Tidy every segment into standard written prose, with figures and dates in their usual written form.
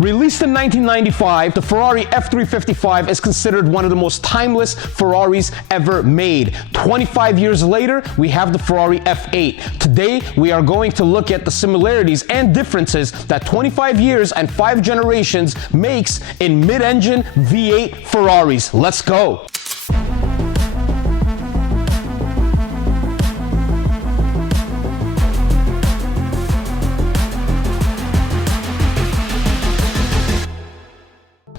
Released in 1995, the Ferrari F355 is considered one of the most timeless Ferraris ever made. 25 years later, we have the Ferrari F8. Today, we are going to look at the similarities and differences that 25 years and 5 generations makes in mid-engine V8 Ferraris. Let's go.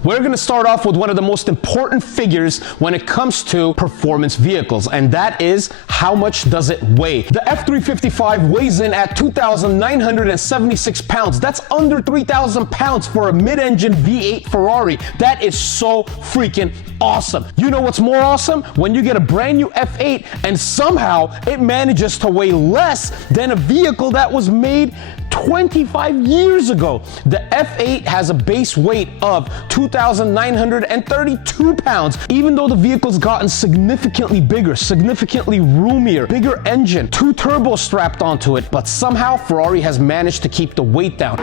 We're going to start off with one of the most important figures when it comes to performance vehicles, and that is how much does it weigh. The F355 weighs in at 2,976 pounds. That's under 3,000 pounds for a mid-engine V8 Ferrari. That is so freaking awesome. You know what's more awesome? When you get a brand new F8 and somehow it manages to weigh less than a vehicle that was made 25 years ago. The F8 has a base weight of 2,932 pounds, even though the vehicle's gotten significantly bigger, significantly roomier, bigger engine, 2 turbos strapped onto it, but somehow Ferrari has managed to keep the weight down.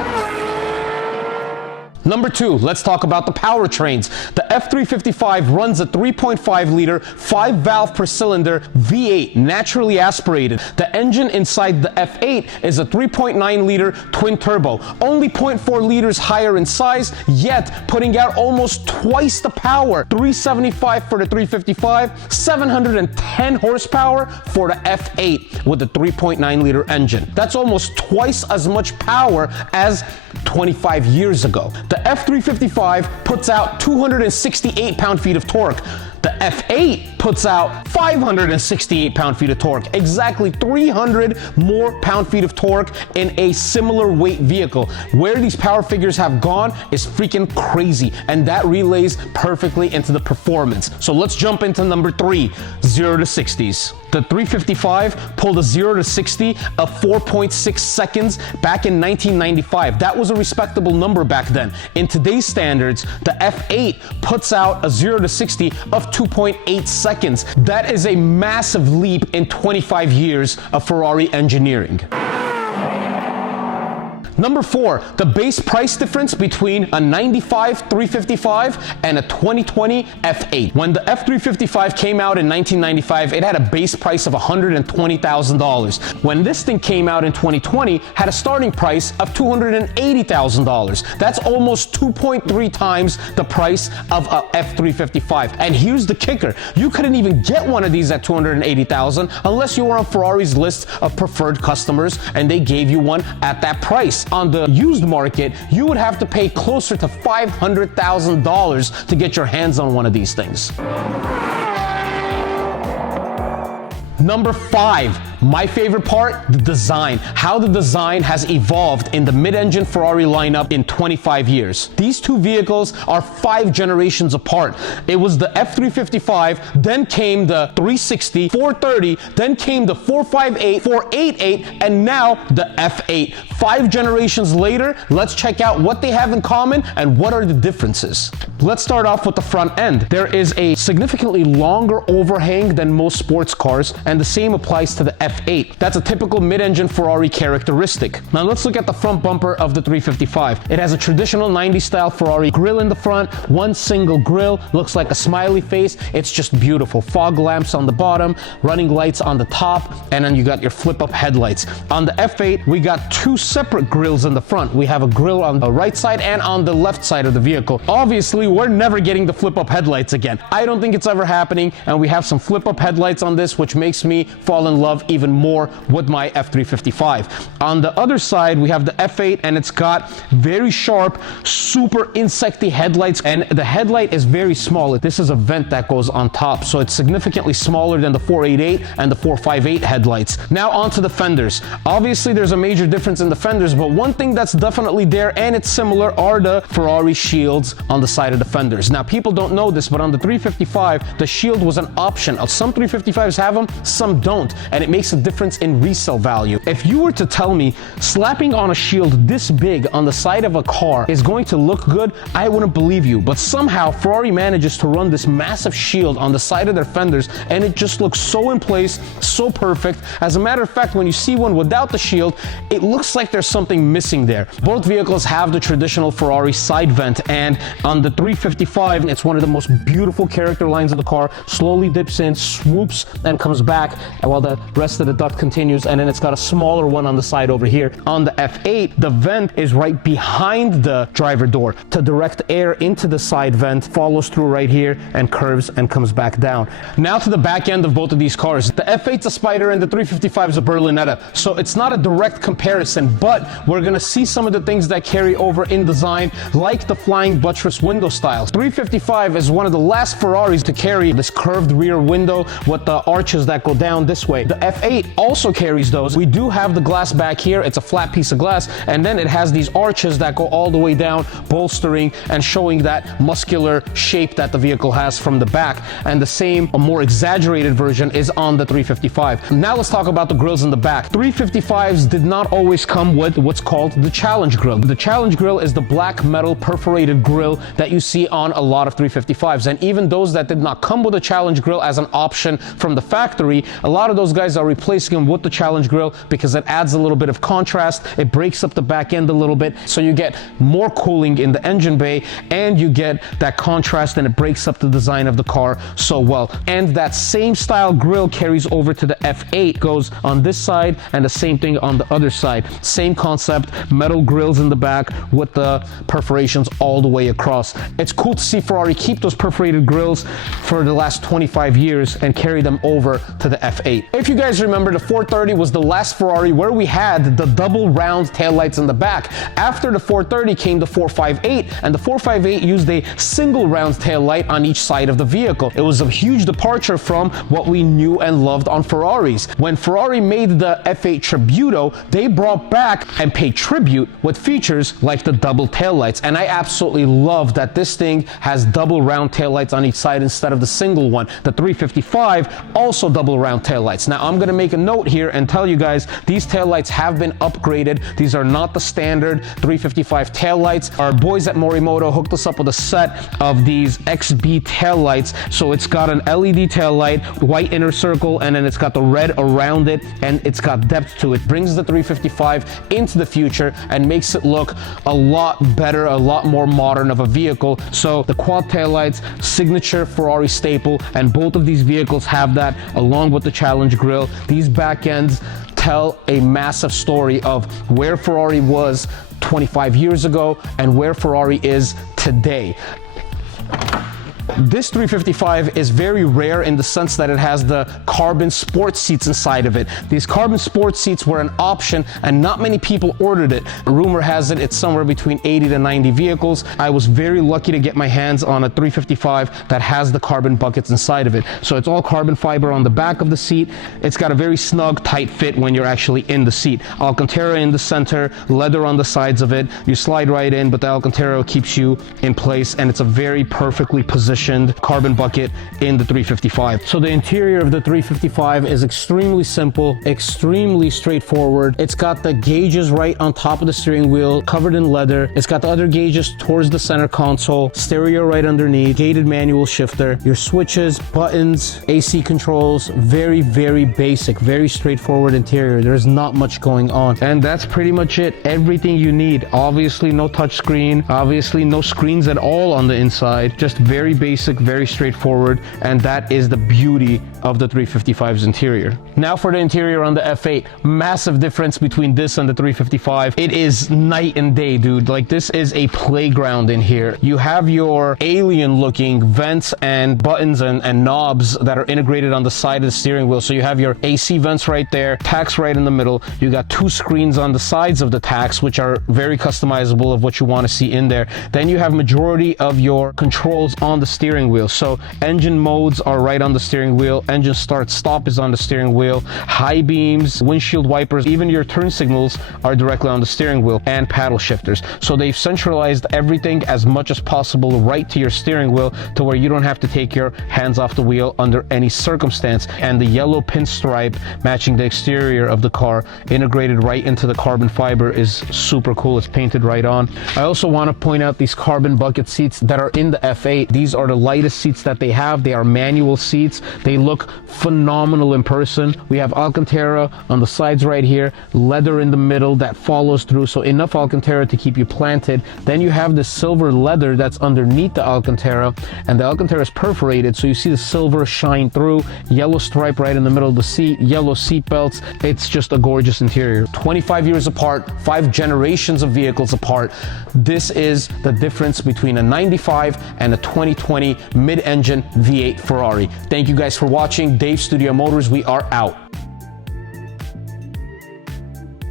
Number 2, let's talk about the powertrains. The F355 runs a 3.5 liter, 5 valve per cylinder V8, naturally aspirated. The engine inside the F8 is a 3.9 liter twin turbo, only 0.4 liters higher in size, yet putting out almost twice the power. 375 for the 355, 710 horsepower for the F8 with the 3.9 liter engine. That's almost twice as much power as 25 years ago. The F355 puts out 268 pound-feet of torque. The F8 puts out 568 pound-feet of torque, exactly 300 more pound-feet of torque in a similar weight vehicle. Where these power figures have gone is freaking crazy, and that relays perfectly into the performance. So let's jump into number 3, 0 to 60s. The 355 pulled a 0 to 60 of 4.6 seconds back in 1995. That was a respectable number back then. In today's standards, the F8 puts out a 0 to 60 of 2.8 seconds. That is a massive leap in 25 years of Ferrari engineering. Number 4, the base price difference between a 95 355 and a 2020 F8. When the F355 came out in 1995, it had a base price of $120,000. When this thing came out in 2020, had a starting price of $280,000. That's almost 2.3 times the price of a F355. And here's the kicker. You couldn't even get one of these at $280,000 unless you were on Ferrari's list of preferred customers and they gave you one at that price. On the used market, you would have to pay closer to $500,000 to get your hands on one of these things. Number 5, my favorite part, the design. How the design has evolved in the mid-engine Ferrari lineup in 25 years. These two vehicles are 5 generations apart. It was the F355, then came the 360, 430, then came the 458, 488, and now the F8. 5 generations later, let's check out what they have in common and what are the differences. Let's start off with the front end. There is a significantly longer overhang than most sports cars, and the same applies to the F8. That's a typical mid-engine Ferrari characteristic. Now let's look at the front bumper of the 355. It has a traditional 90s style Ferrari grille in the front, one single grille, looks like a smiley face. It's just beautiful. Fog lamps on the bottom, running lights on the top, and then you got your flip-up headlights. On the F8, we got 2 separate grilles in the front. We have a grille on the right side and on the left side of the vehicle. Obviously, we're never getting the flip-up headlights again. I don't think it's ever happening, and we have some flip-up headlights on this, which makes me fall in love even more with my F355. On the other side, we have the F8, and it's got very sharp, super insecty headlights, and the headlight is very small. This is a vent that goes on top, so it's significantly smaller than the 488 and the 458 headlights. Now onto the fenders. Obviously, there's a major difference in the fenders, but one thing that's definitely there, and it's similar, are the Ferrari shields on the side of the fenders. Now, people don't know this, but on the 355, the shield was an option. Some 355s have them, some don't, and it makes makes a difference in resale value. If you were to tell me slapping on a shield this big on the side of a car is going to look good, I wouldn't believe you. But somehow Ferrari manages to run this massive shield on the side of their fenders, and it just looks so in place, so perfect. As a matter of fact, when you see one without the shield, it looks like there's something missing there. Both vehicles have the traditional Ferrari side vent, and on the 355, it's one of the most beautiful character lines of the car. Slowly dips in, swoops, and comes back while the rest of the duct continues, and then it's got a smaller one on the side over here. On the F8, the vent is right behind the driver door to direct air into the side vent, follows through right here and curves and comes back down. Now to the back end of both of these cars. The F8's a Spider and the 355 is a Berlinetta, so it's not a direct comparison, but we're gonna see some of the things that carry over in design, like the flying buttress window styles. 355 is one of the last Ferraris to carry this curved rear window with the arches that go down this way. The F8 also carries those. We do have the glass back here. It's a flat piece of glass, and then it has these arches that go all the way down, bolstering and showing that muscular shape that the vehicle has from the back. And the same, a more exaggerated version, is on the 355. Now let's talk about the grills in the back. 355s did not always come with what's called the Challenge Grille. The Challenge Grille is the black metal perforated grille that you see on a lot of 355s. And even those that did not come with a Challenge Grille as an option from the factory, a lot of those guys are replacing them with the Challenge Grille because it adds a little bit of contrast. It breaks up the back end a little bit, so you get more cooling in the engine bay, and you get that contrast, and it breaks up the design of the car so well. And that same style grille carries over to the F8, goes on this side, and the same thing on the other side. Same concept, metal grills in the back with the perforations all the way across. It's cool to see Ferrari keep those perforated grills for the last 25 years and carry them over to the F8. If you guys remember, the 430 was the last Ferrari where we had the double round taillights in the back. After the 430 came the 458, and the 458 used a single round taillight on each side of the vehicle. It was a huge departure from what we knew and loved on Ferraris. When Ferrari made the F8 Tributo, they brought back and paid tribute with features like the double taillights, and I absolutely love that this thing has double round taillights on each side instead of the single one. The 355 also double round taillights. Now I'm gonna make a note here and tell you guys these taillights have been upgraded. These are not the standard 355 taillights. Our boys at Morimoto hooked us up with a set of these XB taillights. So it's got an LED taillight, white inner circle, and then it's got the red around it, and it's got depth to it. Brings the 355 into the future and makes it look a lot better, a lot more modern of a vehicle. So the quad taillights, signature Ferrari staple, and both of these vehicles have that along with the Challenge Grille. These back ends tell a massive story of where Ferrari was 25 years ago and where Ferrari is today. This 355 is very rare in the sense that it has the carbon sports seats inside of it. These carbon sports seats were an option and not many people ordered it. Rumor has it it's somewhere between 80 to 90 vehicles. I was very lucky to get my hands on a 355 that has the carbon buckets inside of it. So it's all carbon fiber on the back of the seat. It's got a very snug, tight fit when you're actually in the seat. Alcantara in the center, leather on the sides of it. You slide right in, but the Alcantara keeps you in place, and it's a very perfectly positioned carbon bucket in the 355. So the interior of the 355 is extremely simple, extremely straightforward. It's got the gauges right on top of the steering wheel, covered in leather. It's got the other gauges towards the center console, stereo right underneath, gated manual shifter, your switches, buttons, AC controls. Very, very basic, very straightforward interior. There's not much going on. And that's pretty much it. Everything you need. Obviously no touch screen, obviously no screens at all on the inside. Just very basic, very straightforward, and that is the beauty of the 355's interior. Now for the interior on the F8. Massive difference between this and the 355. It is night and day, dude. Like, this is a playground in here. You have your alien looking vents and buttons and knobs that are integrated on the side of the steering wheel. So you have your AC vents right there, tacks right in the middle. You got two screens on the sides of the tacks, which are very customizable of what you want to see in there. Then you have majority of your controls on the steering wheel. So engine modes are right on the steering wheel, engine start stop is on the steering wheel. High beams, windshield wipers, even your turn signals are directly on the steering wheel, and paddle shifters. So they've centralized everything as much as possible right to your steering wheel, to where you don't have to take your hands off the wheel under any circumstance. And the yellow pinstripe matching the exterior of the car, integrated right into the carbon fiber, is super cool. It's painted right on. I also want to point out these carbon bucket seats that are in the F8. These are the lightest seats that they have. They are manual seats. They look phenomenal in person. We have Alcantara on the sides right here, leather in the middle that follows through, so enough Alcantara to keep you planted. Then you have the silver leather that's underneath the Alcantara, and the Alcantara is perforated, so you see the silver shine through. Yellow stripe right in the middle of the seat, yellow seat belts. It's just a gorgeous interior. 25 years apart, 5 generations of vehicles apart. This is the difference between a 95 and a 2020 mid-engine V8 Ferrari. Thank you guys for watching. Dave Studio Motors, we are out.